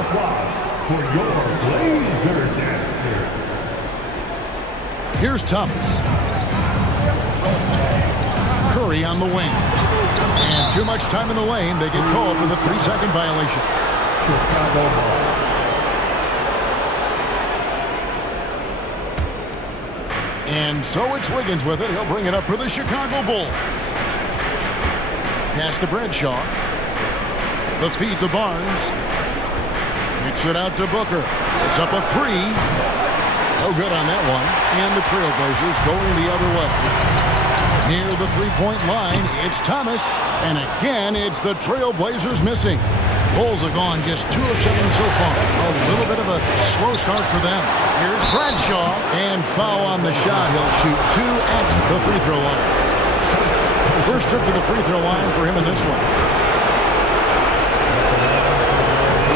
applause for your Blazer dancer. Here's Thomas. Curry on the wing. And too much time in the lane. They get called for the 3-second violation. Chicago ball. And so it's Wiggins with it. He'll bring it up for the Chicago Bulls. Pass to Bradshaw. The feed to Barnes. Kicks it out to Booker. It's up a 3. No good on that one. And the Trailblazers going the other way. Near the three-point line, it's Thomas. And again, it's the Trailblazers missing. Bulls have gone just 2 of 7 so far. A little bit of a slow start for them. Here's Bradshaw. And foul on the shot. He'll shoot 2 at the free throw line. First trip to the free throw line for him in this one.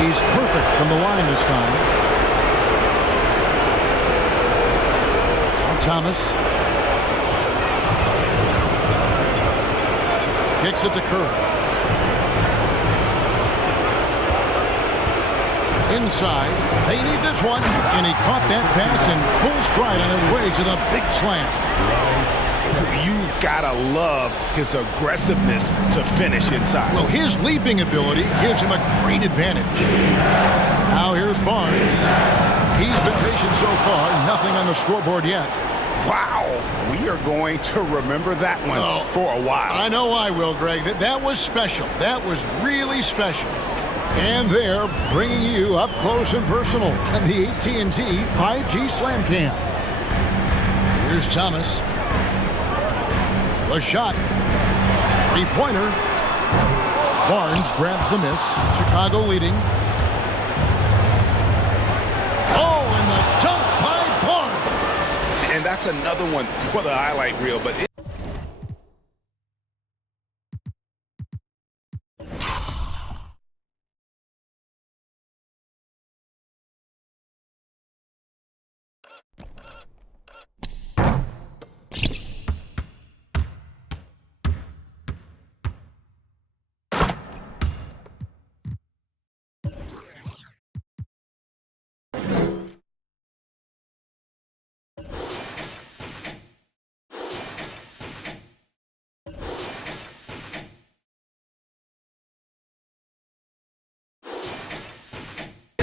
He's perfect from the line this time. Thomas. Kicks it to Curry. Inside. They need this one. And he caught that pass in full stride on his way to the big slam. You gotta love his aggressiveness to finish inside. Well, his leaping ability gives him a great advantage. Now here's Barnes. He's been patient so far. Nothing on the scoreboard yet. Wow. We are going to remember that one for a while. I know I will, Greg. That was special. That was really special. And they're bringing you up close and personal on the AT&T 5G Slam Cam. Here's Thomas. The shot. Three-pointer. Barnes grabs the miss. Chicago leading. Oh, and the dunk by Barnes. And that's another one for the highlight reel, but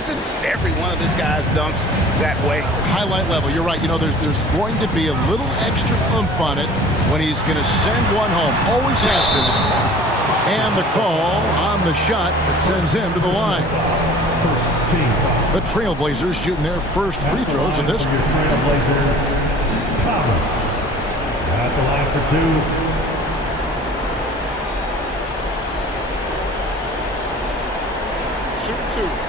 isn't every one of this guy's dunks that way? Highlight level, you're right. You know, there's going to be a little extra oomph on it when he's going to send one home. Always has been. And the call on the shot that sends him to the line. The Trailblazers shooting their first free throws of this. Trailblazers, Thomas. At the line for 2. Shoot 2.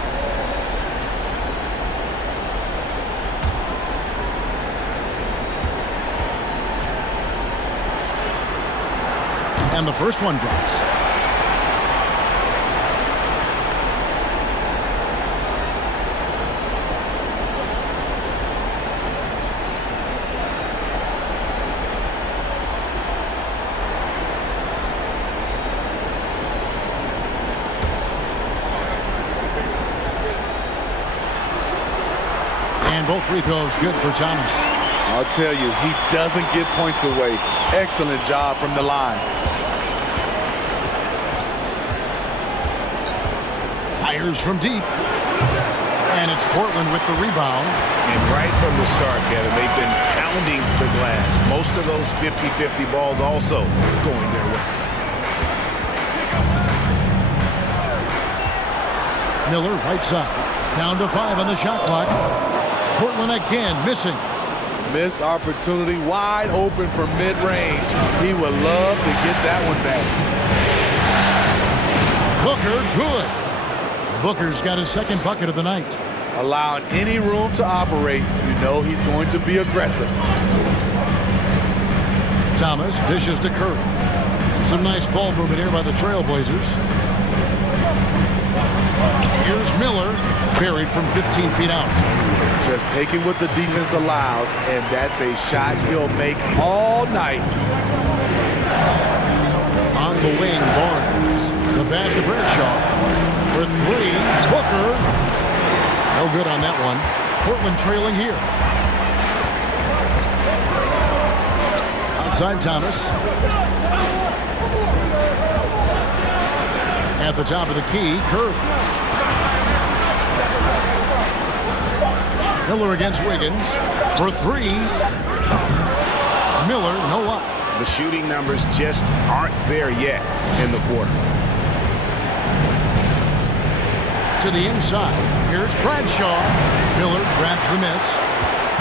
And the first one drops. And both free throws good for Thomas. I'll tell you, he doesn't give points away. Excellent job from the line. Fires from deep. And it's Portland with the rebound. And right from the start, Kevin, they've been pounding the glass. Most of those 50-50 balls also going their way. Miller right side. Down to 5 on the shot clock. Portland again missing. Missed opportunity, wide open from mid-range. He would love to get that one back. Booker, good. Booker's got his second bucket of the night. Allowing any room to operate, you know he's going to be aggressive. Thomas dishes to Curry. Some nice ball movement here by the Trailblazers. Here's Miller, buried from 15 feet out. Just taking what the defense allows, and that's a shot he'll make all night. On the wing, Barnes. The pass to Bradshaw. For 3, Booker. good on that one. Portland trailing here. Outside Thomas. At the top of the key, Curry. Miller against Wiggins for three. Miller, no luck. The shooting numbers just aren't there yet in the quarter. To the inside. Here's Bradshaw. Miller grabs the miss.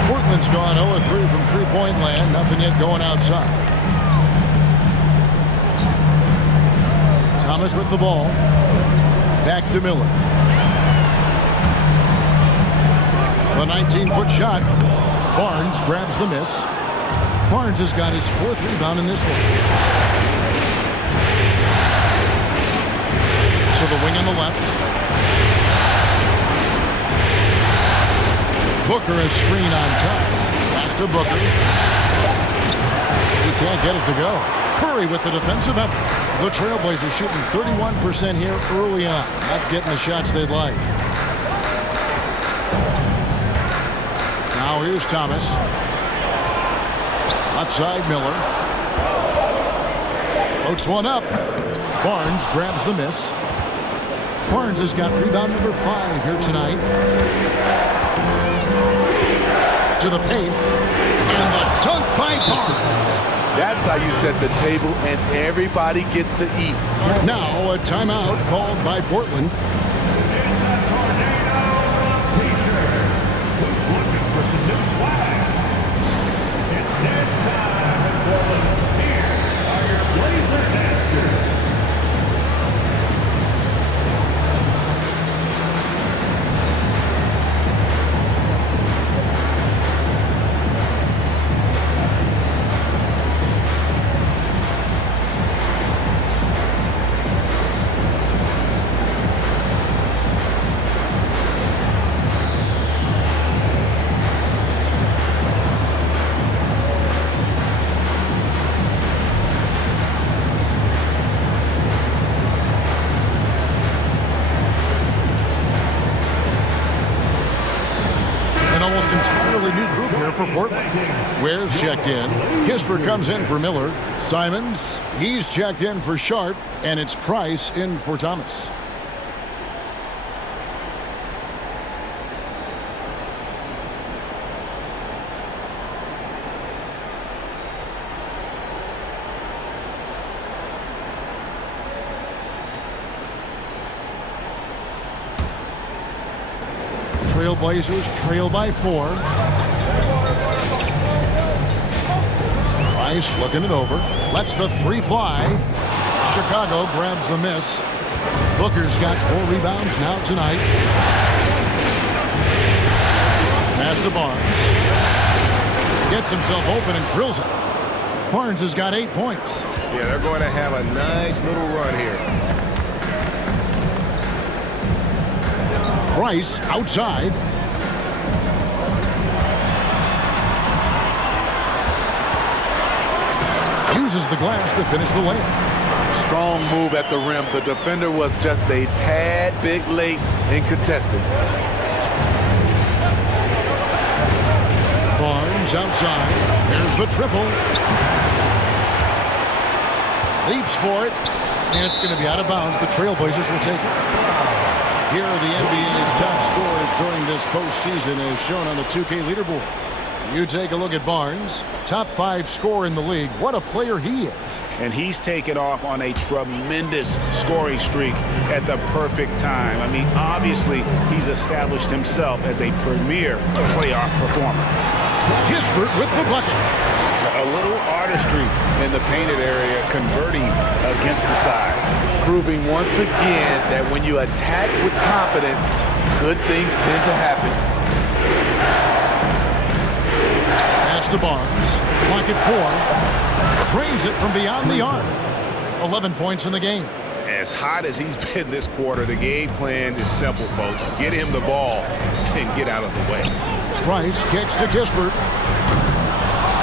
Portland's gone 0-3 from three-point land. Nothing yet going outside. Thomas with the ball. Back to Miller. The 19-foot shot. Barnes grabs the miss. Barnes has got his fourth rebound in this one. To the wing on the left. Booker is screen on touch. Pass to Booker. He can't get it to go. Curry with the defensive effort. The Trailblazers shooting 31% here early on. Not getting the shots they'd like. Now here's Thomas. Outside Miller. Floats one up. Barnes grabs the miss. Barnes has got rebound number 5 here tonight. To the paint. And the dunk by Barnes. That's how you set the table and everybody gets to eat. Now a timeout called by Portland. Entirely new group here for Portland. Ware's checked in. Kispert comes in for Miller. Simons, he's checked in for Sharp. And it's Price in for Thomas. Trailblazers trail by 4. Price looking it over. Lets the 3 fly. Chicago grabs the miss. Booker's got 4 rebounds now tonight. Pass to Barnes. Gets himself open and drills it. Barnes has got 8 points. Yeah, they're going to have a nice little run here. Price outside. Uses the glass to finish the layup. Strong move at the rim. The defender was just a tad bit late in contesting. Barnes outside. There's the triple. Leaps for it. And it's going to be out of bounds. The Trailblazers will take it. Here are the NBA's top scorers during this postseason as shown on the 2K leaderboard. You take a look at Barnes, top 5 scorer in the league. What a player he is. And he's taken off on a tremendous scoring streak at the perfect time. I mean, obviously, he's established himself as a premier playoff performer. Kispert with the bucket. A little artistry in the painted area, converting against the size. Proving once again that when you attack with confidence, good things tend to happen. Pass to Barnes. Clock at 4. Drains it from beyond the arc. 11 points in the game. As hot as he's been this quarter, the game plan is simple, folks. Get him the ball and get out of the way. Price kicks to Kispert.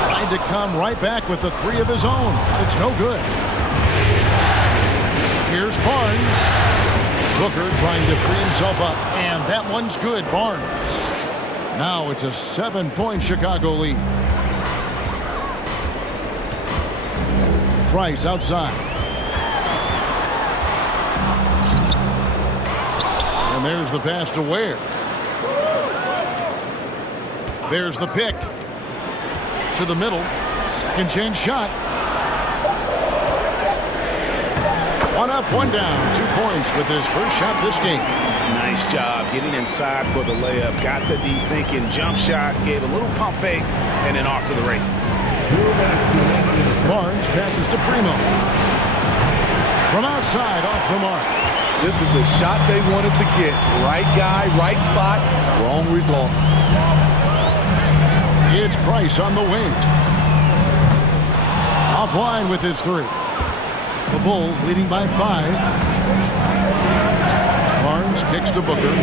Tried to come right back with the 3 of his own. It's no good. Here's Barnes. Booker trying to free himself up. And And that one's good. Barnes. Now it's a 7-point Chicago lead. Price outside. And there's the pass to Ware. There's the pick. To the middle. Second chance shot. One up, one down. 2 points with his first shot this game. Nice job getting inside for the layup. Got the D thinking jump shot, gave a little pump fake, and then off to the races. Barnes passes to Primo. From outside, off the mark. This is the shot they wanted to get. Right guy, right spot, wrong result. It's Price on the wing. Offline with his 3. The Bulls leading by 5. Barnes kicks to Booker.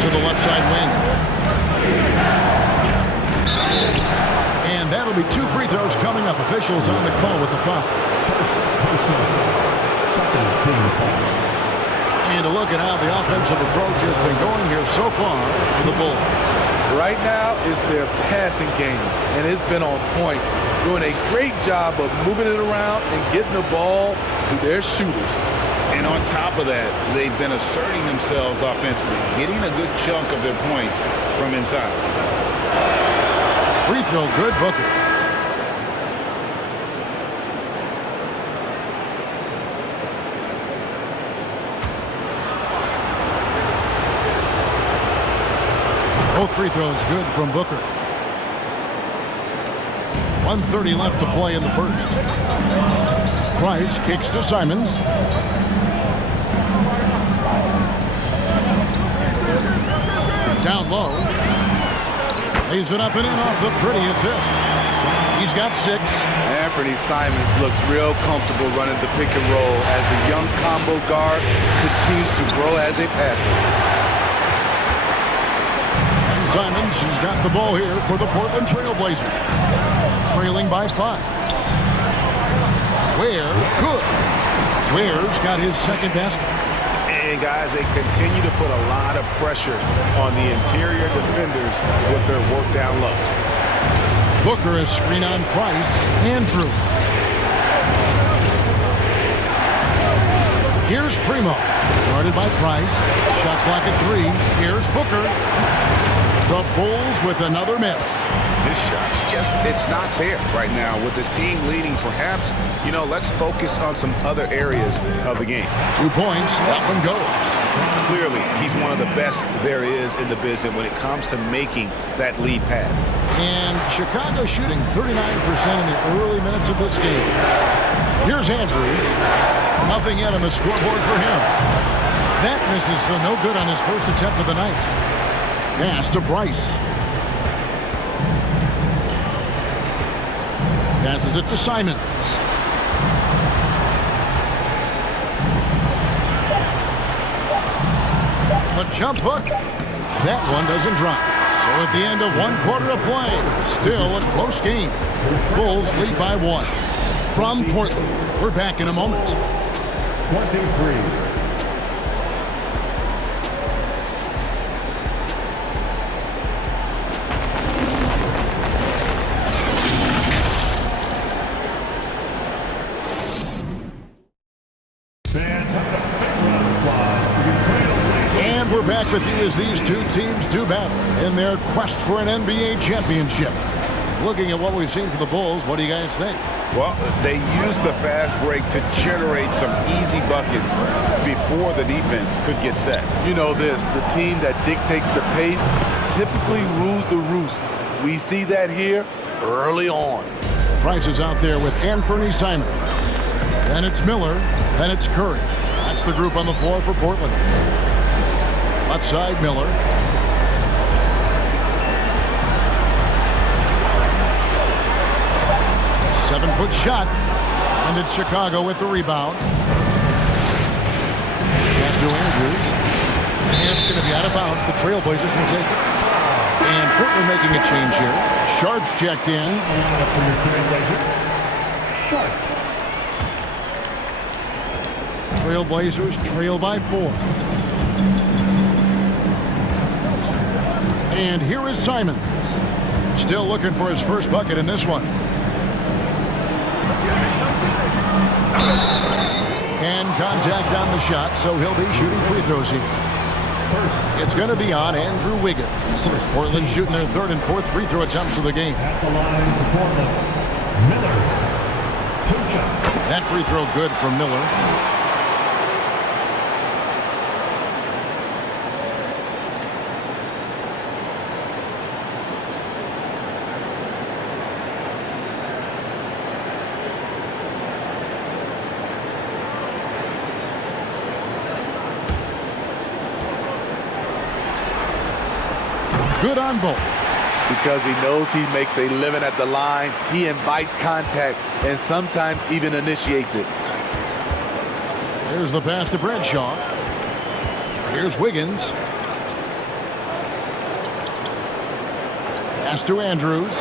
To the left side wing. And that'll be 2 free throws coming up. Officials on the call with the foul. And a look at how the offensive approach has been going here so far for the Bulls. Right now is their passing game, and it's been on point. Doing a great job of moving it around and getting the ball to their shooters. And on top of that, they've been asserting themselves offensively, getting a good chunk of their points from inside. Free throw good, Booker. Both free throws good from Booker. 1:30 left to play in the first. Price kicks to Simons. Down low. Lays it up and in off the pretty assist. He's got 6. Anthony Simons looks real comfortable running the pick and roll as the young combo guard continues to grow as a passer. Simons has got the ball here for the Portland Trail Blazers. Trailing by 5. Ware, good. Ware's got his second basket. And guys, they continue to put a lot of pressure on the interior defenders with their work down low. Booker is screen on Price. Andrews. Here's Primo. Guarded by Price. Shot clock at 3. Here's Booker. The Bulls with another miss. This shot's just, it's not there right now with this team leading. Perhaps, let's focus on some other areas of the game. 2 points. That one goes. Clearly, he's one of the best there is in the business when it comes to making that lead pass. And Chicago shooting 39% in the early minutes of this game. Here's Andrews. Nothing yet on the scoreboard for him. That misses, so no good on his first attempt of the night. Pass to Price. Passes it to Simons. The jump hook. That one doesn't drop. So at the end of 1 quarter of play, still a close game. Bulls lead by 1. From Portland, we're back in a moment. 23. We're back with you as these 2 teams do battle in their quest for an NBA championship. Looking at what we've seen for the Bulls, what do you guys think? Well, they use the fast break to generate some easy buckets before the defense could get set. You know this, the team that dictates the pace typically rules the roost. We see that here early on. Price is out there with Anthony Simons. Then it's Miller. Then it's Curry. That's the group on the floor for Portland. Left side, Miller. Seven-foot shot. And it's Chicago with the rebound. Pass to Andrews. And it's going to be out of bounds. The Trailblazers will take it. And Portland making a change here. Sharp's checked in. For your Trailblazers, Sharp. Trailblazers trail by 4. And here is Simons. Still looking for his first bucket in this one. And contact on the shot, so he'll be shooting free throws here. It's going to be on Andrew Wiggins. Portland shooting their third and fourth free throw attempts of the game. At the line for Portland, Miller. 2 shots. That free throw good from Miller. Good on both. Because he knows he makes a living at the line, he invites contact and sometimes even initiates it. Here's the pass to Bradshaw. Here's Wiggins. Pass to Andrews.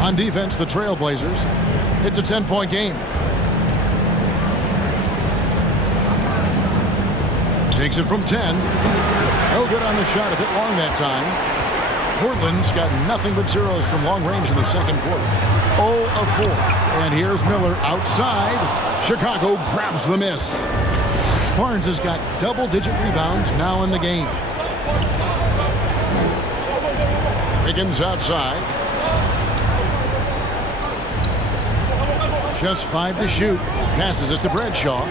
On defense, the Trailblazers. It's a 10-point game. Takes it from 10. No good on the shot, a bit long that time. Portland's got nothing but zeros from long range in the second quarter. 0 of 4. And here's Miller outside. Chicago grabs the miss. Barnes has got double-digit rebounds now in the game. Wiggins outside. Just 5 to shoot. Passes it to Bradshaw.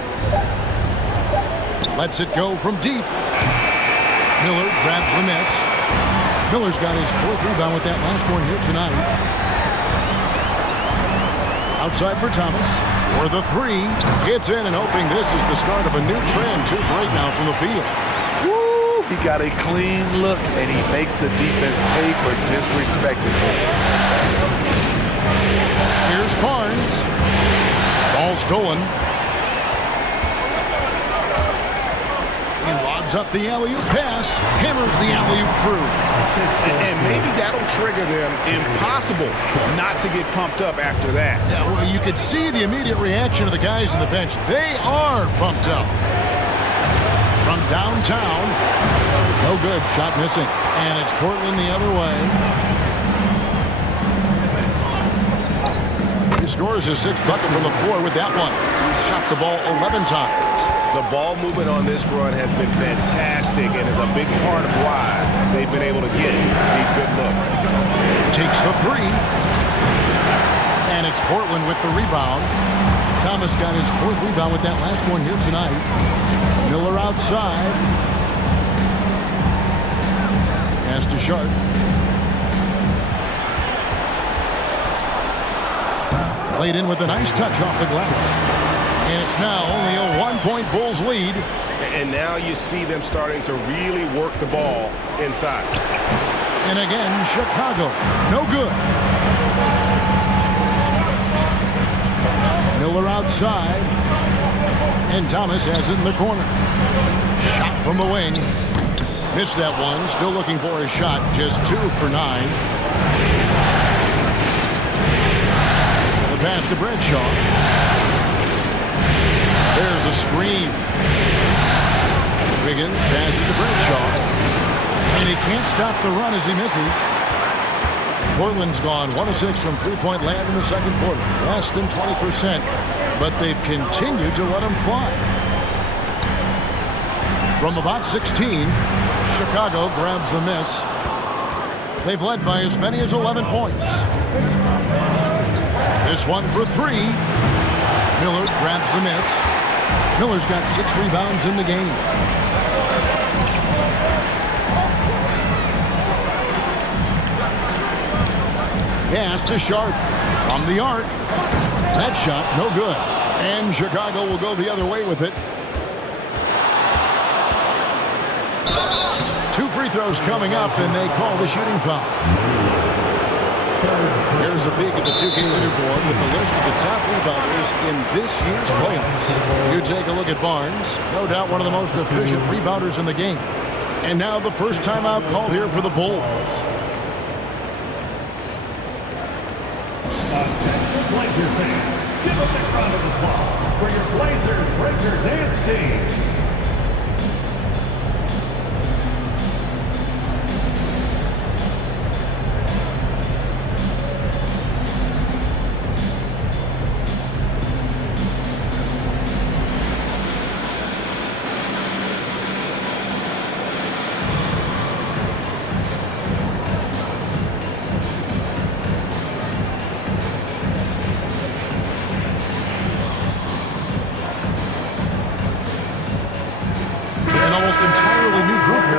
Lets it go from deep. Miller grabs the miss. Miller's got his 4th rebound with that last one here tonight. Outside for Thomas. For the 3. Gets in and hoping this is the start of a new trend. 2 for 8 now from the field. Woo! He got a clean look, and he makes the defense pay for disrespecting him. Here's Barnes. Ball stolen. He lobs up the alley-oop pass. Hammers the alley-oop through. And maybe that'll trigger them. Impossible not to get pumped up after that. Yeah, well, you could see the immediate reaction of the guys on the bench. They are pumped up. From downtown. No good. Shot missing. And it's Portland the other way. He scores his 6th bucket from the floor with that one. He's shot the ball 11 times. The ball movement on this run has been fantastic and is a big part of why they've been able to get these good looks. Takes the 3. And it's Portland with the rebound. Thomas got his 4th rebound with that last one here tonight. Miller outside. Pass to Sharp. Played in with a nice touch off the glass. And it's now only a 1-point Bulls lead. And now you see them starting to really work the ball inside. And again, Chicago. No good. Miller outside. And Thomas has it in the corner. Shot from the wing. Missed that one. Still looking for a shot. Just 2 for 9. The pass to Bradshaw. There's a screen. Wiggins passes to Bradshaw. And he can't stop the run as he misses. Portland's gone 1 of 6 from three-point land in the second quarter. Less than 20%. But they've continued to let him fly. From about 16, Chicago grabs the miss. They've led by as many as 11 points. This one for 3. Miller grabs the miss. Miller's got 6 rebounds in the game. Pass to Sharp from the arc. That shot, no good. And Chicago will go the other way with it. 2 free throws coming up, and they call the shooting foul. Here's a peek at the 2K leaderboard with the list of the top rebounders in this year's playoffs. You take a look at Barnes, no doubt one of the most efficient rebounders in the game. And now the first timeout called here for the Bulls. Attention Blazers fans, give us a round of applause for your Blazers Breaker Dance team.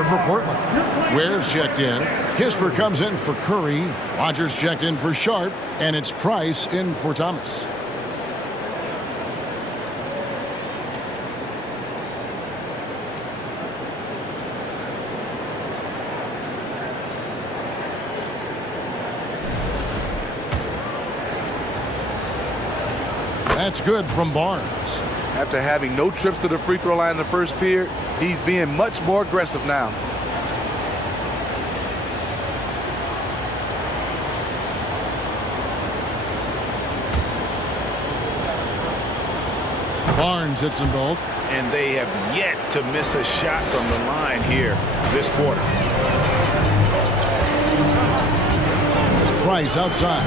For Portland. Ware's checked in. Kispert comes in for Curry. Rogers checked in for Sharp. And it's Price in for Thomas. That's good from Barnes. After having no trips to the free throw line in the first period, he's being much more aggressive now. Barnes hits them both. And they have yet to miss a shot from the line here this quarter. Price outside.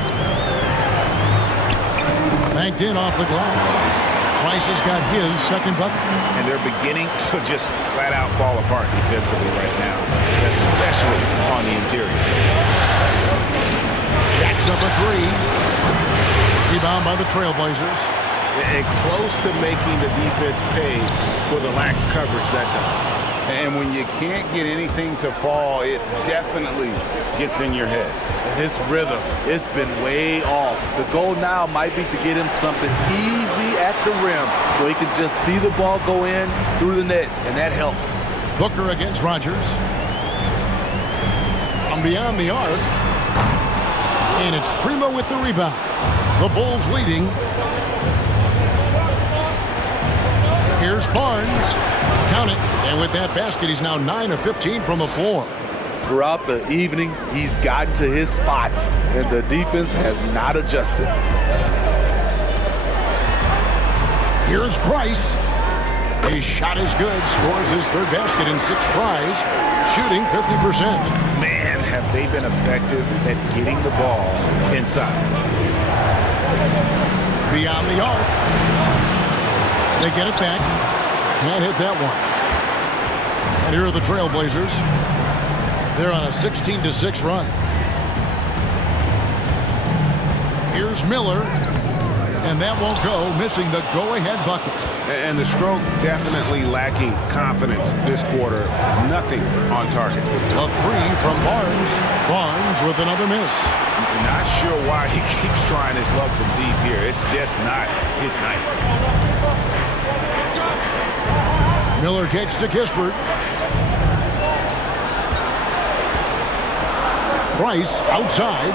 Banked in off the glass. Price has got his second bucket. And they're beginning to just flat out fall apart defensively right now, especially on the interior. Jacks up a 3. Rebound by the Trailblazers. And close to making the defense pay for the lax coverage that time. And when you can't get anything to fall, it definitely gets in your head. And his rhythm, it's been way off. The goal now might be to get him something easy at the rim so he can just see the ball go in through the net, and that helps. Booker against Rogers. From beyond the arc. And it's Primo with the rebound. The Bulls leading. Here's Barnes. Count it. And with that basket, he's now 9 of 15 from the floor. Throughout the evening, he's gotten to his spots, and the defense has not adjusted. Here's Price. His shot is good. Scores his third basket in 6 tries. Shooting 50%. Man, have they been effective at getting the ball inside. Beyond the arc. They get it back. Can't hit that one. And here are the Trailblazers. They're on a 16-6 run. Here's Miller. And that won't go, missing the go-ahead bucket. And the stroke definitely lacking confidence this quarter. Nothing on target. A 3 from Barnes. Barnes with another miss. Not sure why he keeps trying his luck from deep here. It's just not his night. Miller kicks to Kispert. Price outside.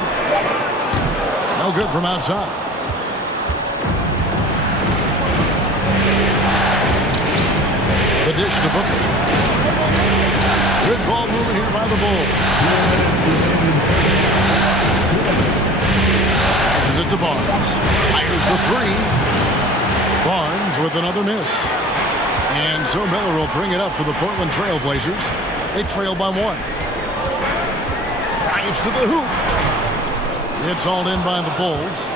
No good from outside. The dish to Booker. Good ball movement here by the Bulls. Passes it to Barnes. Fires the 3. Barnes with another miss. And so Miller will bring it up for the Portland Trailblazers. They trail by 1. Drives to the hoop. It's all in by the Bulls.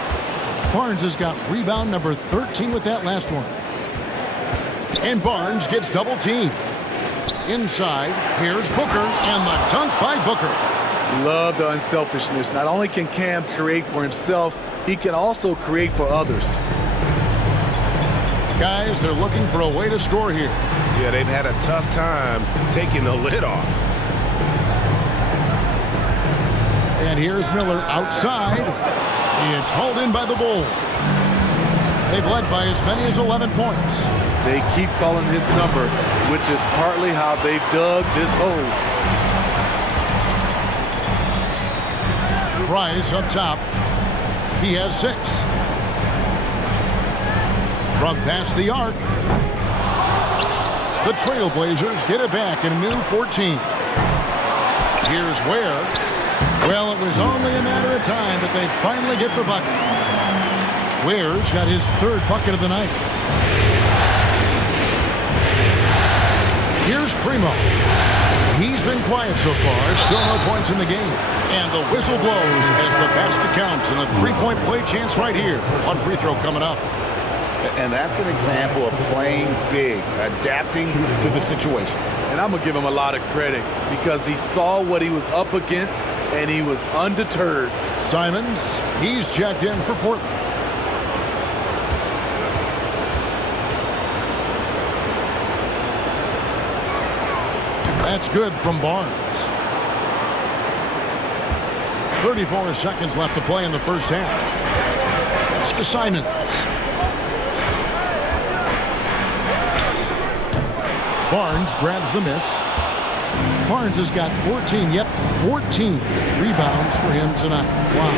Barnes has got rebound number 13 with that last one. And Barnes gets double teamed. Inside, here's Booker, and the dunk by Booker. Love the unselfishness. Not only can Cam create for himself, he can also create for others. Guys, they're looking for a way to score here. Yeah, they've had a tough time taking the lid off. And here's Miller outside. It's hauled in by the Bulls. They've led by as many as 11 points. They keep calling his number, which is partly how they've dug this hole. Price up top. He has 6. From past the arc. The Trailblazers get it back in a new 14. Here's Ware. Well, it was only a matter of time that they finally get the bucket. Ware's got his 3rd bucket of the night. Here's Primo. He's been quiet so far. Still no points in the game. And the whistle blows as the basket counts, and a 3-point play chance right here. One free throw coming up. And that's an example of playing big, adapting to the situation. And I'm going to give him a lot of credit because he saw what he was up against, and he was undeterred. Simons, he's checked in for Portland. That's good from Barnes. 34 seconds left to play in the first half. That's to Simons. Barnes grabs the miss. Barnes has got 14 rebounds for him tonight. Wow.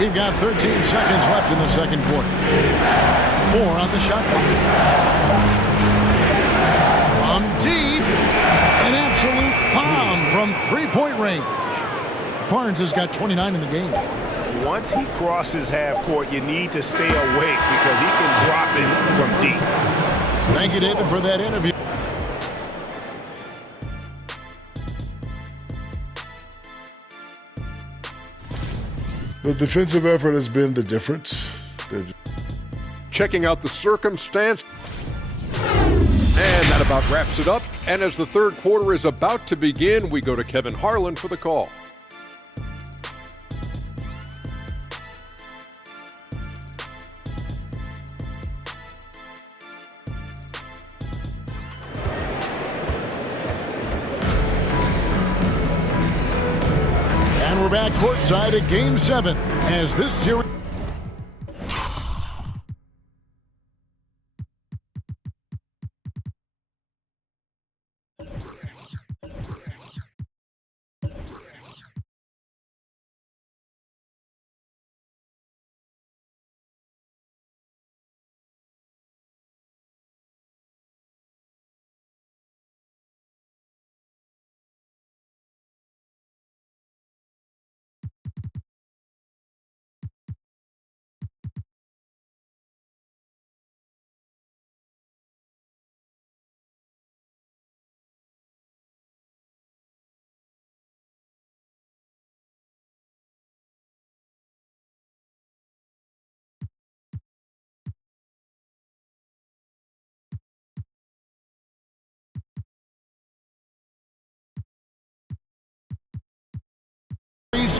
We've got 13 seconds left in the second quarter. 4 on the shot clock. From deep, an absolute bomb from 3-point range. Barnes has got 29 in the game. Once he crosses half court, you need to stay awake because he can drop it from deep. Thank you, David, for that interview. The defensive effort has been the difference. Checking out the circumstance. And that about wraps it up. And as the third quarter is about to begin, we go to Kevin Harlan for the call. And we're back courtside at Game 7 as this series...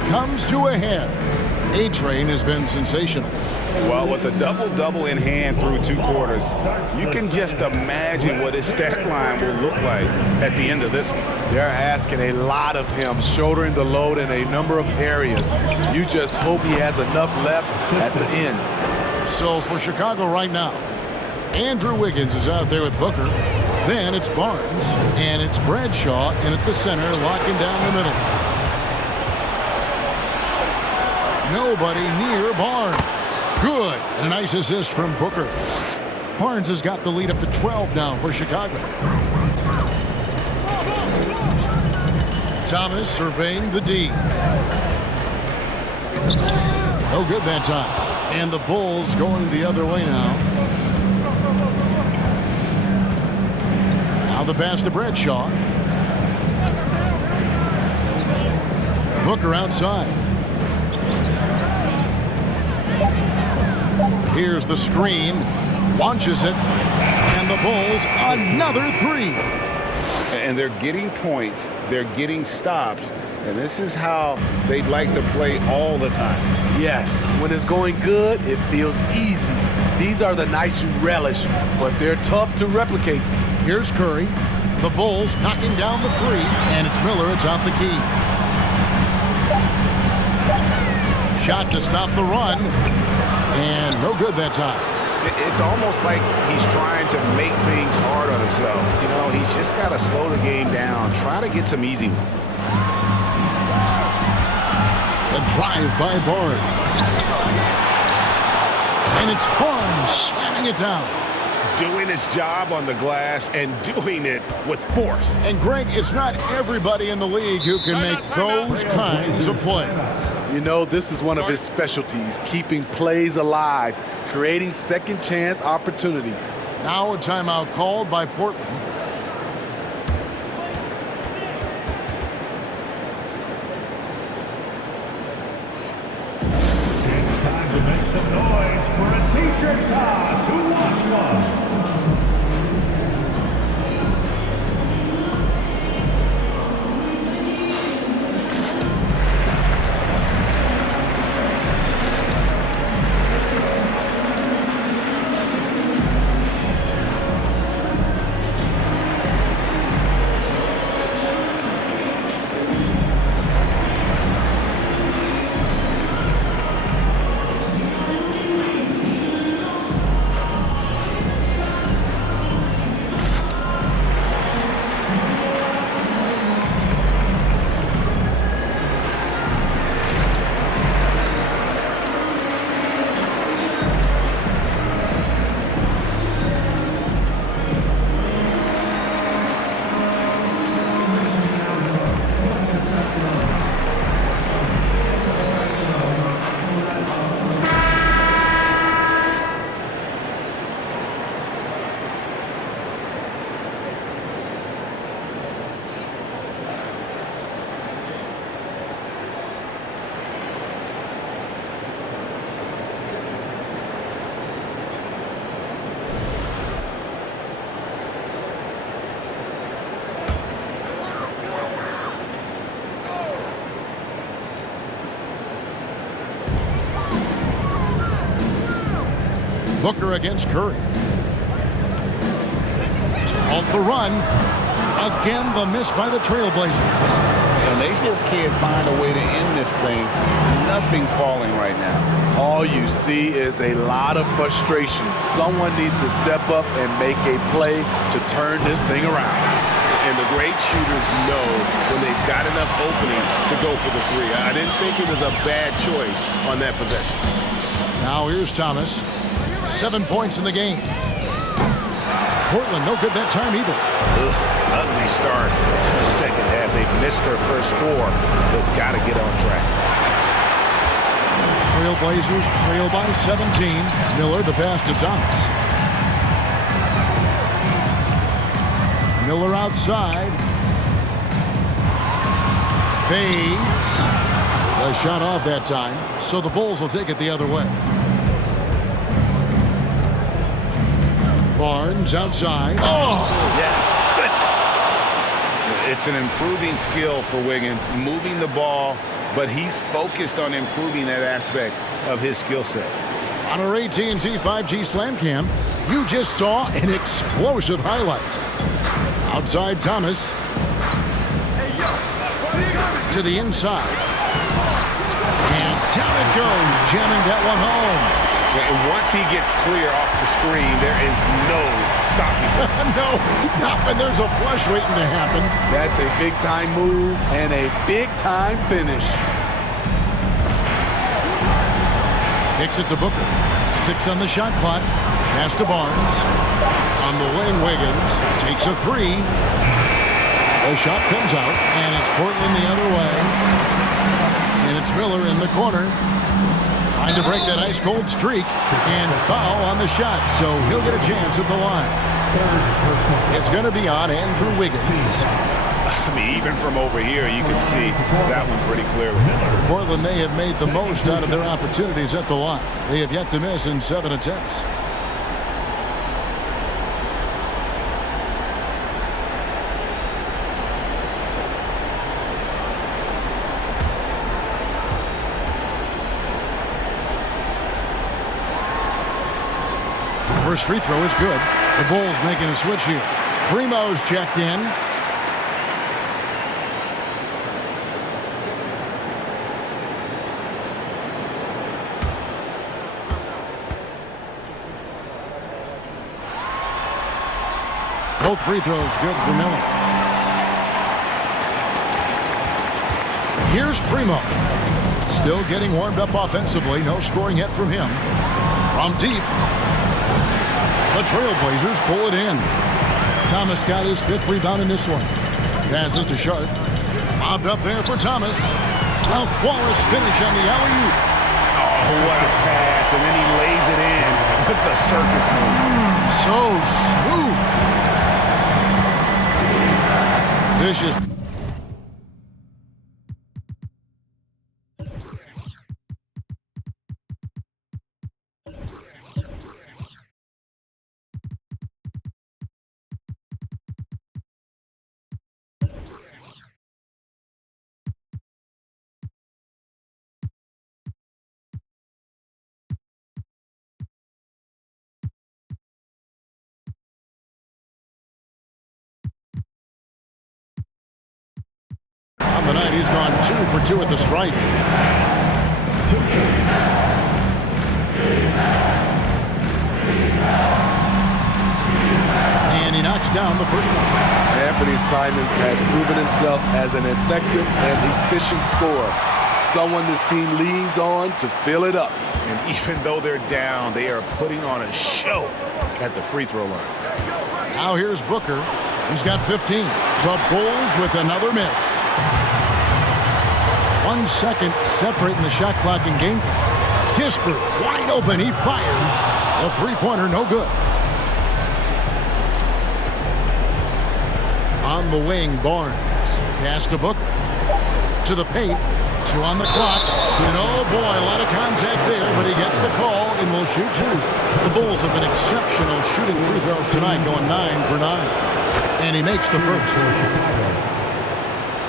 comes to a head. A-Train has been sensational. Well, with a double-double in hand through 2 quarters, you can just imagine what his stat line will look like at the end of this one. They're asking a lot of him, shouldering the load in a number of areas. You just hope he has enough left at the end. So for Chicago right now, Andrew Wiggins is out there with Booker. Then it's Barnes, and it's Bradshaw in at the center, locking down the middle. Nobody near Barnes. Good. And a nice assist from Booker. Barnes has got the lead up to 12 now for Chicago. Thomas surveying the D. No good that time. And the Bulls going the other way now. Now the pass to Bradshaw. Booker outside. Here's the screen. Launches it. And the Bulls another 3. And they're getting points. They're getting stops. And this is how they'd like to play all the time. Yes, when it's going good, it feels easy. These are the nights you relish, but they're tough to replicate. Here's Curry. The Bulls knocking down the three, and it's Miller atop the key. Shot to stop the run, and no good that time. It's almost like he's trying to make things hard on himself. You know, he's just got to slow the game down, try to get some easy ones. A drive by Barnes. And it's Barnes slamming it down. Doing his job on the glass and doing it with force. And Greg, it's not everybody in the league who can make those kinds of plays. You know, this is one of his specialties, keeping plays alive, creating second chance opportunities. Now a timeout called by Portland. It's time to make some noise for a t-shirt toss. Who wants one? Booker against Curry. To halt the run. Again, the miss by the Trailblazers. And they just can't find a way to end this thing. Nothing falling right now. All you see is a lot of frustration. Someone needs to step up and make a play to turn this thing around. And the great shooters know when they've got enough opening to go for the three. I didn't think it was a bad choice on that possession. Now here's Thomas. 7 points in the game. Portland no good that time either. Ugly start to the second half. They've missed their first four. They've got to get on track. Trailblazers trail by 17. Miller the pass to Thomas. Miller outside. Fades. A shot off that time, so the Bulls will take it the other way. Barnes outside. Oh! Yes. It's an improving skill for Wiggins, moving the ball, but he's focused on improving that aspect of his skill set. On our AT&T 5G Slam Cam, you just saw an explosive highlight. Outside Thomas. To the inside. And down it goes, jamming that one home. And once he gets clear off the screen, there is no stopping him. No, not when there's a flush waiting to happen. That's a big-time move and a big-time finish. Kicks it to Booker. 6 on the shot clock. Pass to Barnes. On the wing, Wiggins takes a three. The shot comes out, and it's Portland the other way. And it's Miller in the corner. Trying to break that ice-cold streak, and foul on the shot, so he'll get a chance at the line. It's going to be on Andrew Wiggins. I mean, even from over here, you can see that one pretty clearly. Portland, they have made the most out of their opportunities at the line. They have yet to miss in 7 attempts. First free throw is good. The Bulls making a switch here. Primo's checked in. Both free throws good for Miller. Here's Primo. Still getting warmed up offensively. No scoring yet from him. From deep. The Trailblazers pull it in. Thomas got his 5th rebound in this one. Passes to Sharp. Mobbed up there for Thomas. A flawless finish on the alley-oop. Oh, what a pass. And then he lays it in with the circus move. So smooth. This is on the night. He's gone 2 for 2 at the stripe. And he knocks down the first one. Anthony Simons has proven himself as an effective and efficient scorer. Someone this team leans on to fill it up. And even though they're down, they are putting on a show at the free throw line. Now here's Booker. He's got 15. The Bulls with another miss. 1 second separating the shot clock and game clock. Kispert wide open. He fires. A three-pointer, no good. On the wing, Barnes. Pass to Booker. To the paint. 2 on the clock. And oh boy, a lot of contact there, but he gets the call and will shoot 2. The Bulls have been exceptional shooting free throws tonight, going 9 for 9. And he makes the first.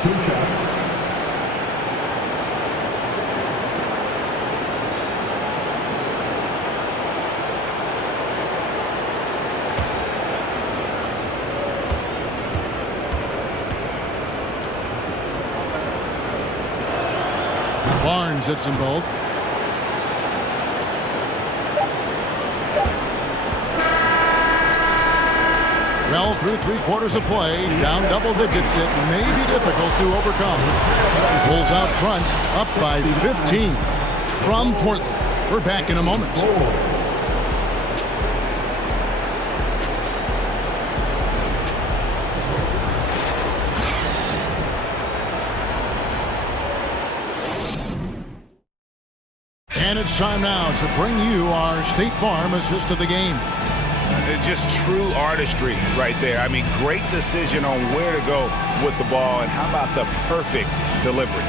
2 shots. Barnes hits them both. Well, through 3/4 of play, down double digits, it may be difficult to overcome. Bulls out front, up by 15 from Portland. We're back in a moment. And it's time now to bring you our State Farm assist of the game. Just true artistry right there. I mean, great decision on where to go with the ball, and how about the perfect delivery?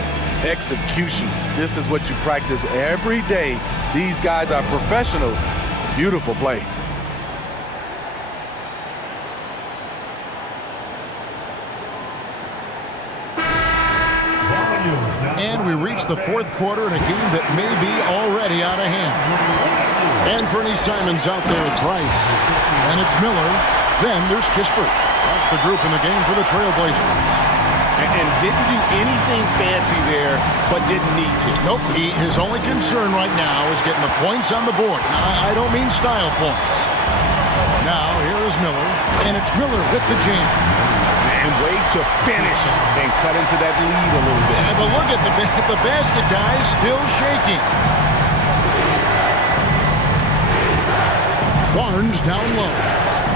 Execution. This is what you practice every day. These guys are professionals. Beautiful play. And we reach the 4th quarter in a game that may be already out of hand. Anthony Simons out there with Price. And it's Miller. Then there's Kispert. That's the group in the game for the Trailblazers. And didn't do anything fancy there, but didn't need to. Nope. His only concern right now is getting the points on the board. I don't mean style points. Now here is Miller. And it's Miller with the jam. And way to finish and cut into that lead a little bit. Yeah, but look at the basket guy still shaking. Barnes down low.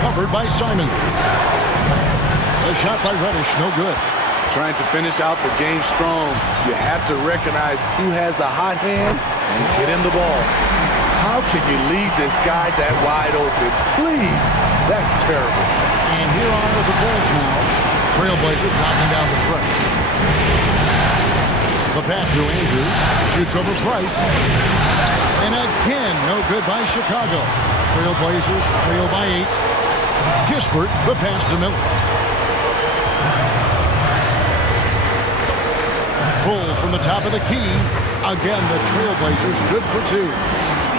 Covered by Simons. A shot by Reddish, no good. Trying to finish out the game strong. You have to recognize who has the hot hand and get him the ball. How can you leave this guy that wide open? Please. That's terrible. And here are the Bulls now. Trailblazers knocking down the tray. The pass to Andrews. Shoots over Price. And again, no good by Chicago. Trailblazers trail by 8. Kispert, the pass to Miller. Bulls from the top of the key. Again, the Trailblazers good for 2.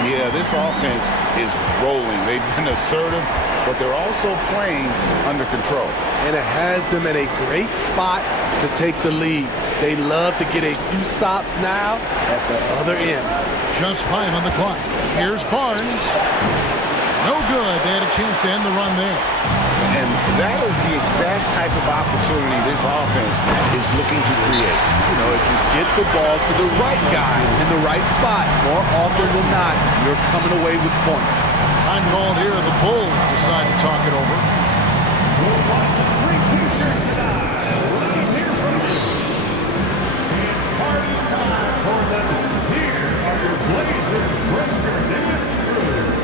Yeah, this offense is rolling. They've been assertive, but they're also playing under control. And it has them in a great spot to take the lead. They love to get a few stops now at the other end. Just 5 on the clock. Here's Barnes. No good. They had a chance to end the run there. And that is the exact type of opportunity this offense is looking to create. You know, if you get the ball to the right guy in the right spot, more often than not, you're coming away with points. Time called here. The Bulls decide to talk it over. We'll watch the 3-2 shirt tonight. Let me hear from you. It's party time for them. Here are your Blazers breakers and crew.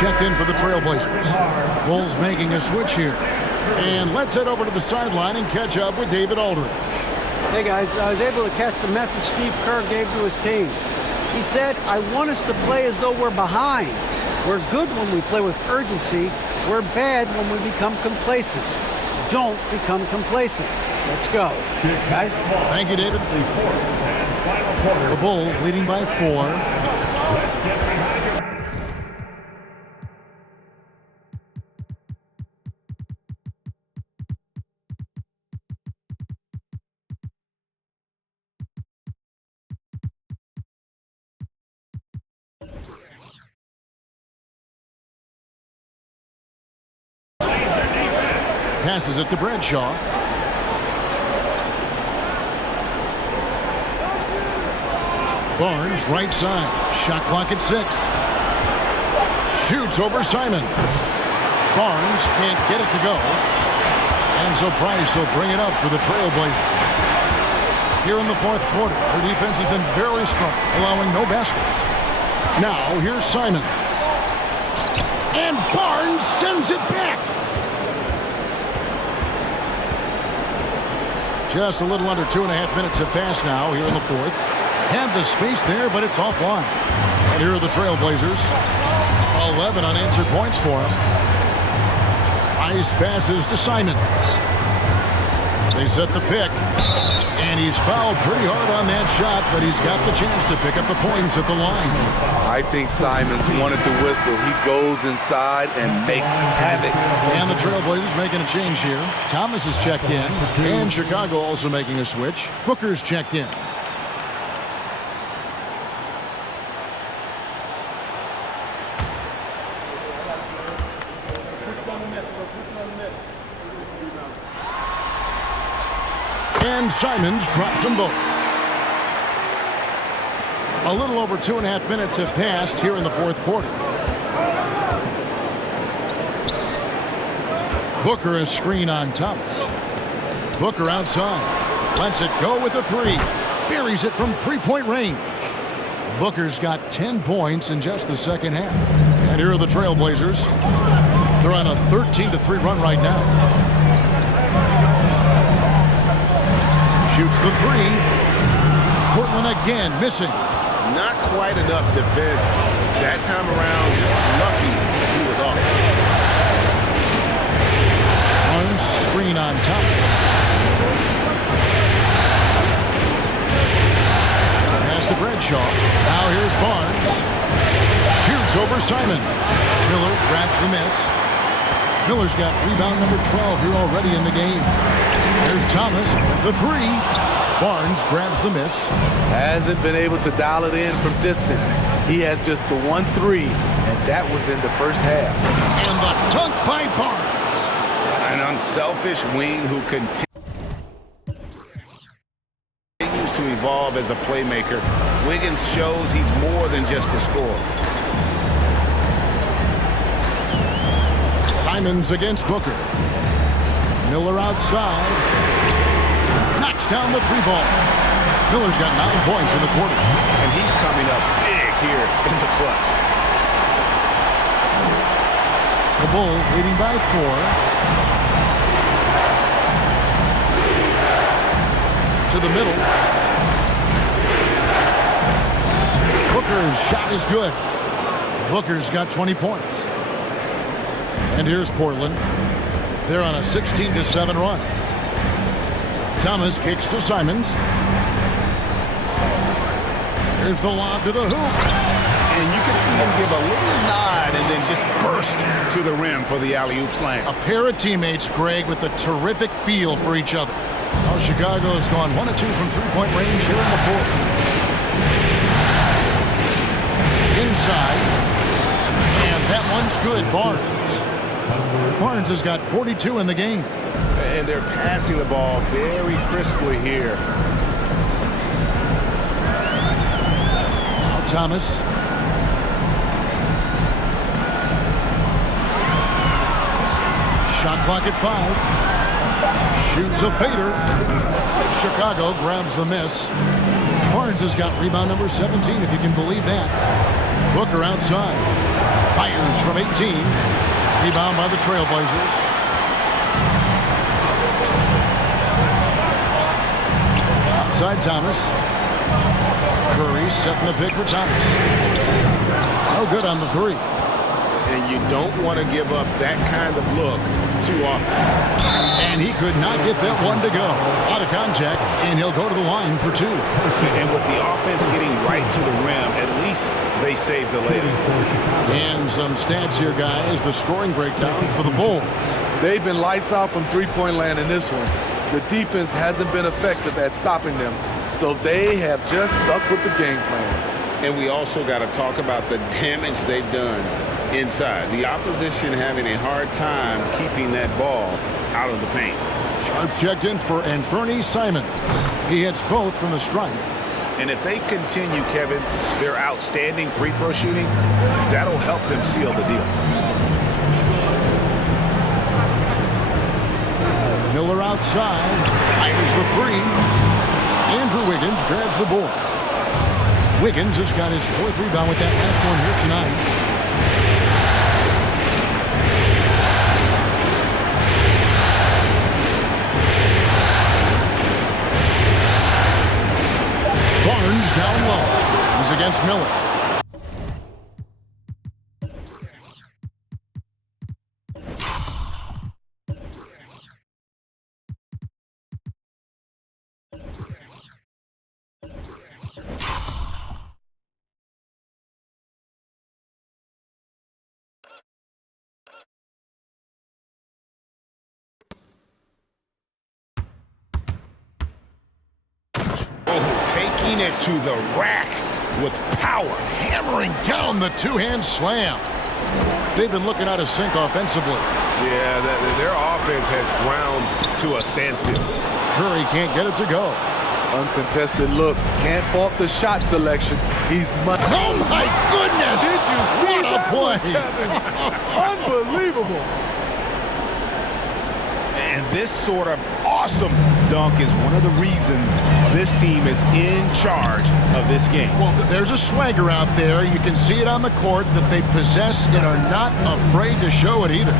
Checked in for the Trailblazers. Bulls making a switch here. And let's head over to the sideline and catch up with David Aldridge. Hey guys, I was able to catch the message Steve Kerr gave to his team. He said, I want us to play as though we're behind. We're good when we play with urgency. We're bad when we become complacent. Don't become complacent. Let's go. Guys? Thank you, David. The fourth and final quarter. The Bulls leading by 4. Let's get behind your Passes it to Bradshaw. Barnes, right side. Shot clock at 6. Shoots over Simons. Barnes can't get it to go. And so Price will bring it up for the Trailblazers. Here in the fourth quarter, their defense has been very strong, allowing no baskets. Now, here's Simons. And Barnes sends it back. Just a little under 2.5 minutes have passed now here in the fourth. Had the space there, but it's offline. And here are the Trailblazers. 11 unanswered points for him. Ice passes to Simons. They set the pick. And he's fouled pretty hard on that shot, but he's got the chance to pick up the points at the line. I think Simons wanted the whistle. He goes inside and makes havoc. And the Trailblazers making a change here. Thomas is checked in. And Chicago also making a switch. Booker's checked in. And Simons drops them both. A little over 2.5 minutes have passed here in the fourth quarter. Booker a screen on Thomas. Booker outside. Lets it go with a 3. Buries it from 3-point range. Booker's got 10 points in just the second half. And here are the Trailblazers. They're on a 13-3 run right now. Shoots the 3. Portland again missing. Not quite enough defense. That time around, just lucky he was off. Barnes screen on Thomas. Pass to Bradshaw. Now here's Barnes. Shoots over Simon. Miller grabs the miss. Miller's got rebound number 12 here already in the game. There's Thomas with the 3. Barnes grabs the miss. Hasn't been able to dial it in from distance. He has just the 1-3 and that was in the first half. And the dunk by Barnes. An unselfish wing who continues to evolve as a playmaker. Wiggins shows he's more than just a scorer. Simons against Booker. Miller outside. Knocks down the three ball. Miller's got 9 points in the quarter. And he's coming up big here in the clutch. The Bulls leading by 4. To the middle. Booker's shot is good. Booker's got 20 points. And here's Portland. They're on a 16-7 run. Thomas kicks to Simons. Here's the lob to the hoop. And you can see him give a little nod and then just burst to the rim for the alley-oop slam. A pair of teammates, Greg, with a terrific feel for each other. Now Chicago has gone 1 of 2 from three-point range here in the fourth. Inside. And that one's good. Barnes has got 42 in the game. And they're passing the ball very crisply here. Now Thomas. Shot clock at 5. Shoots a fader. Chicago grabs the miss. Barnes has got rebound number 17, if you can believe that. Booker outside. Fires from 18. Rebound by the Trailblazers. Outside Thomas. Curry setting the pick for Thomas. No good on the 3. And you don't want to give up that kind of look too often. And he could not get that one to go. Out of contact, and he'll go to the line for 2. And with the offense getting right to the rim, at least they saved the layup. And some stats here, guys. The scoring breakdown for the Bulls. They've been lights out from three-point land in this one. The defense hasn't been effective at stopping them, so they have just stuck with the game plan. And we also got to talk about the damage they've done inside. The opposition having a hard time keeping that ball out of the paint. Sharps checked in for Anfernee Simons. He hits both from the stripe. And if they continue, Kevin, their outstanding free throw shooting, that'll help them seal the deal. Miller outside. Fires the 3. Andrew Wiggins grabs the board. Wiggins has got his 4th rebound with that last one here tonight. Barnes down low. He's against Miller. Taking it to the rack with power. Hammering down the two-hand slam. They've been looking out of sync offensively. Yeah, their offense has ground to a standstill. Curry can't get it to go. Uncontested look. Can't fault the shot selection. He's much. Oh, my goodness! Did you see what that a play? Unbelievable. And this sort of awesome dunk is one of the reasons this team is in charge of this game. Well, there's a swagger out there. You can see it on the court that they possess and are not afraid to show it either.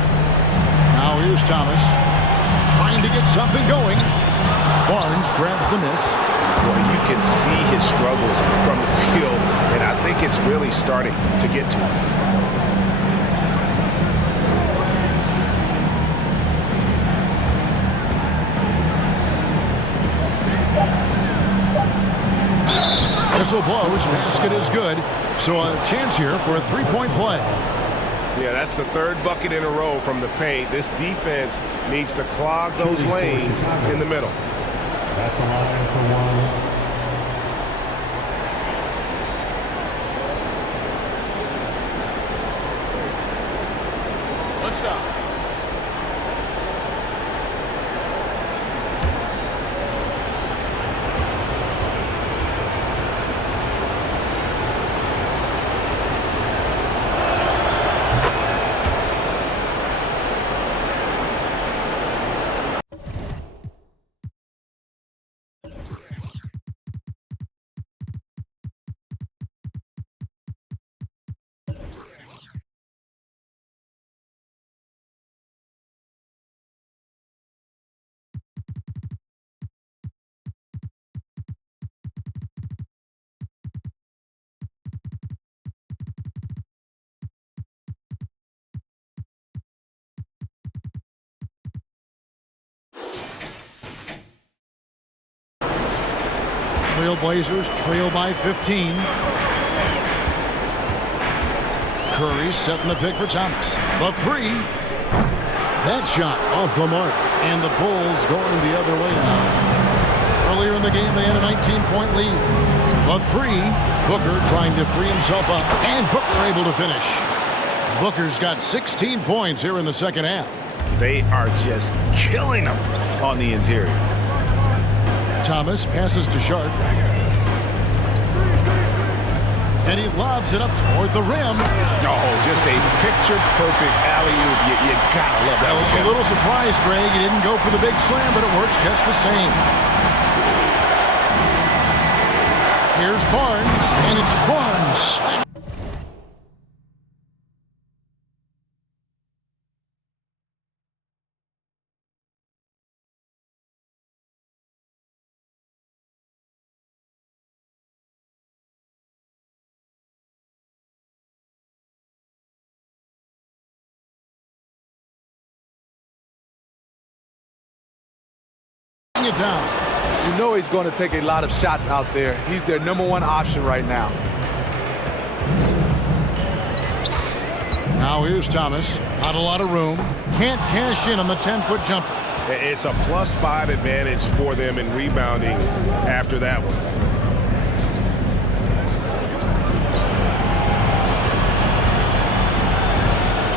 Now here's Thomas trying to get something going. Barnes grabs the miss. Well, you can see his struggles from the field, and I think it's really starting to get to him. Whistle blows, basket is good. So a chance here for a three-point play. Yeah, that's the 3rd bucket in a row from the paint. This defense needs to clog those lanes in the middle. At the line for 1. side. Trailblazers trail by 15. Curry setting the pick for Thomas. The three. That shot off the mark. And the Bulls going the other way now. Earlier in the game, they had a 19-point lead. The three. Booker trying to free himself up. And Booker able to finish. Booker's got 16 points here in the second half. They are just killing them on the interior. Thomas passes to Sharp. And he lobs it up toward the rim. Oh, just a picture-perfect alley-oop. You gotta love that. I was a little surprised, Greg. He didn't go for the big slam, but it works just the same. Here's Barnes, and it's Barnes. It down. You know he's going to take a lot of shots out there. He's their #1 option right now. Now here's Thomas. Not a lot of room. Can't cash in on the 10-foot jumper. It's a +5 advantage for them in rebounding after that one.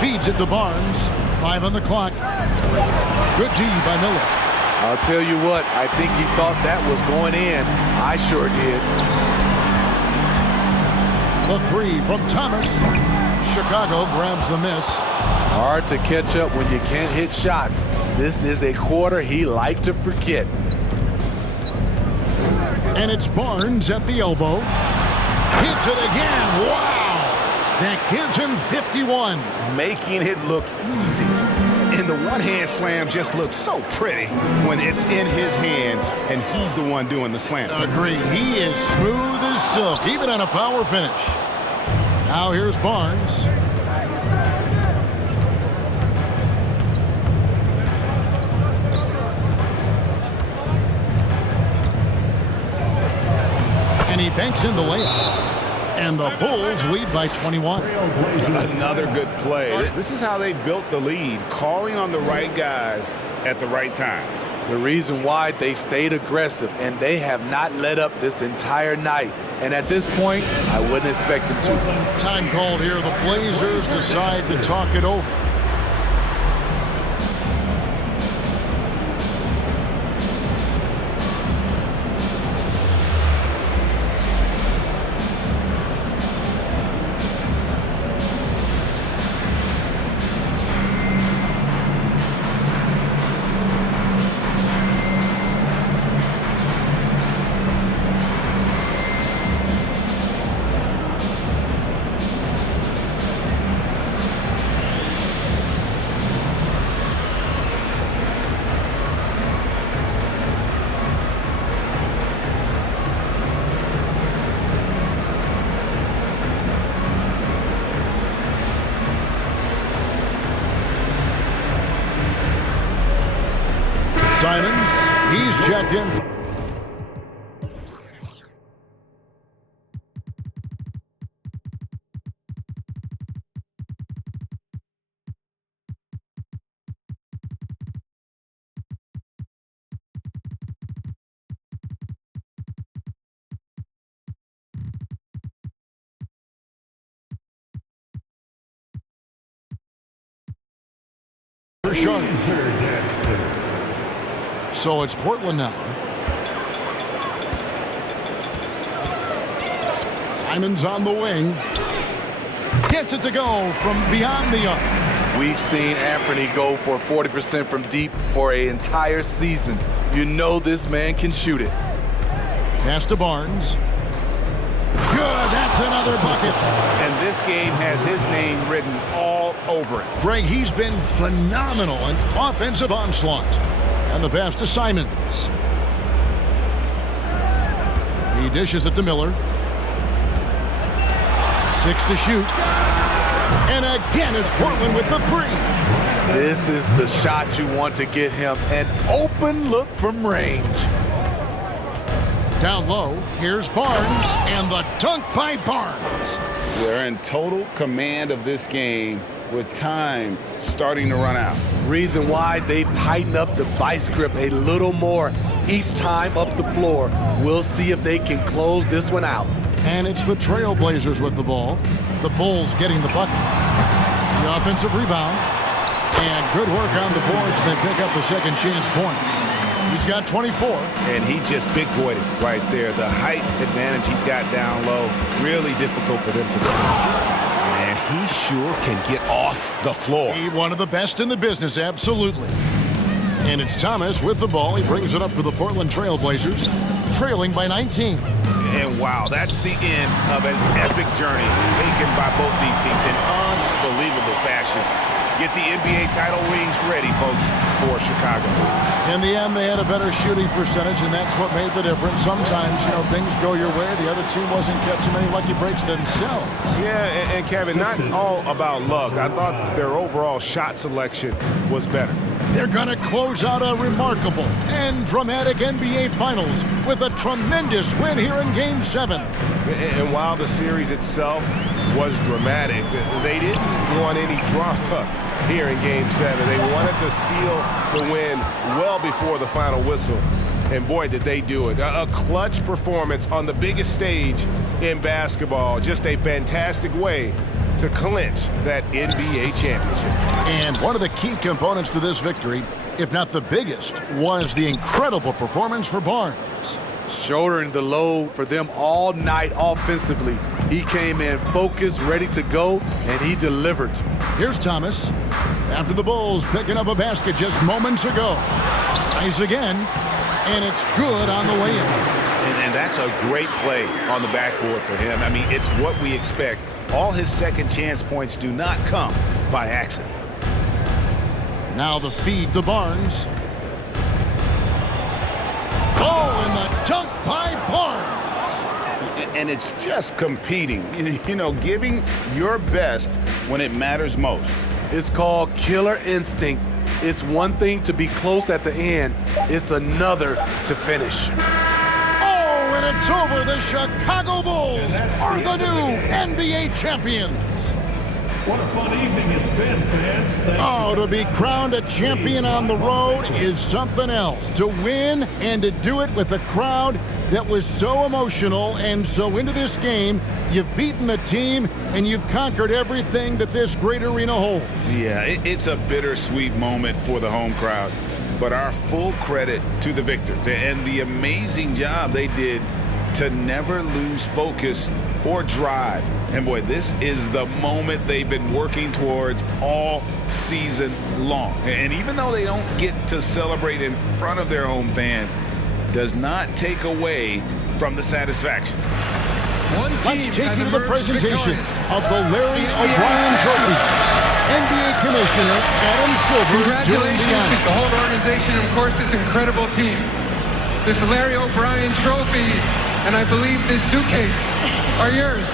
Feeds it to Barnes. 5 on the clock. Good D by Miller. I'll tell you what, I think he thought that was going in. I sure did. The three from Thomas. Chicago grabs the miss. Hard to catch up when you can't hit shots. This is a quarter he liked to forget. And it's Barnes at the elbow. Hits it again. Wow! That gives him 51. Making it look easy. And the one-hand slam just looks so pretty when it's in his hand and he's the one doing the slam. Agree. He is smooth as silk, even on a power finish. Now here's Barnes. And he banks in the layup. And the Bulls lead by 21. Another good play. This is how they built the lead, calling on the right guys at the right time. The reason why they've stayed aggressive, and they have not let up this entire night. And at this point, I wouldn't expect them to. Time called here. The Blazers decide to talk it over. Simons, he's checked in. Sharp. Jackson. So it's Portland now. Simon's on the wing. Gets it to go from beyond the arc. We've seen Anthony go for 40% from deep for an entire season. You know this man can shoot it. Pass to Barnes. Good, that's another bucket. And this game has his name written all over it. Greg, he's been phenomenal in offensive onslaught. And the pass to Simons. He dishes it to Miller. 6 to shoot. And again, it's Portland with the 3. This is the shot you want to get him. An open look from range. Down low, here's Barnes, and the dunk by Barnes. They're in total command of this game with time starting to run out. Reason why they've tightened up the vice grip a little more each time up the floor. We'll see if they can close this one out. And it's the Trailblazers with the ball. The Bulls getting the bucket. The offensive rebound. And good work on the boards. They pick up the second chance points. He's got 24. And he just big-boyed it right there. The height advantage he's got down low, really difficult for them to defend. And he sure can get off the floor. He one of the best in the business, absolutely. And it's Thomas with the ball. He brings it up for the Portland Trailblazers, trailing by 19. And wow, that's the end of an epic journey taken by both these teams in unbelievable fashion. Get the NBA title rings ready, folks, for Chicago. In the end, they had a better shooting percentage, and that's what made the difference. Sometimes, things go your way. The other team wasn't catching many lucky breaks themselves. Yeah, and Kevin, not all about luck. I thought their overall shot selection was better. They're going to close out a remarkable and dramatic NBA Finals with a tremendous win here in Game 7. And while the series itself was dramatic, they didn't want any drama here in Game 7. They wanted to seal the win well before the final whistle. And boy, did they do it. A clutch performance on the biggest stage in basketball. Just a fantastic way to clinch that NBA championship. And one of the key components to this victory, if not the biggest, was the incredible performance for Barnes. Shouldering the load for them all night offensively. He came in focused, ready to go, and he delivered. Here's Thomas. After the Bulls picking up a basket just moments ago. Tries again, and it's good on the way in. And that's a great play on the backboard for him. I mean, it's what we expect. All his second chance points do not come by accident. Now the feed to Barnes. Oh, and the dunk by Barnes. And it's just competing, giving your best when it matters most. It's called killer instinct. It's one thing to be close at the end. It's another to finish. Oh, and it's over. The Chicago Bulls are the new NBA champions. What a fun evening it's been, fans. Oh, to be crowned a champion on the road is something else. To win and to do it with a crowd that was so emotional and so into this game, you've beaten the team and you've conquered everything that this great arena holds. Yeah, it's a bittersweet moment for the home crowd, but our full credit to the victors and the amazing job they did to never lose focus or drive. And boy, this is the moment they've been working towards all season long. And even though they don't get to celebrate in front of their home fans, does not take away from the satisfaction. Let's take you to the presentation of the Larry O'Brien Trophy. NBA Commissioner Adam Silver. Congratulations to the whole organization and, of course, this incredible team. This Larry O'Brien Trophy, and I believe this suitcase are yours.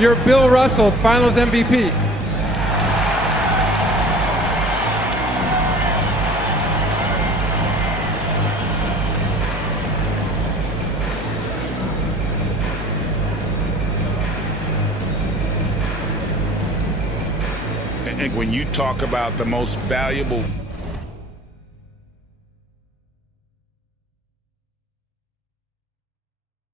You're Bill Russell, Finals MVP. And when you talk about the most valuable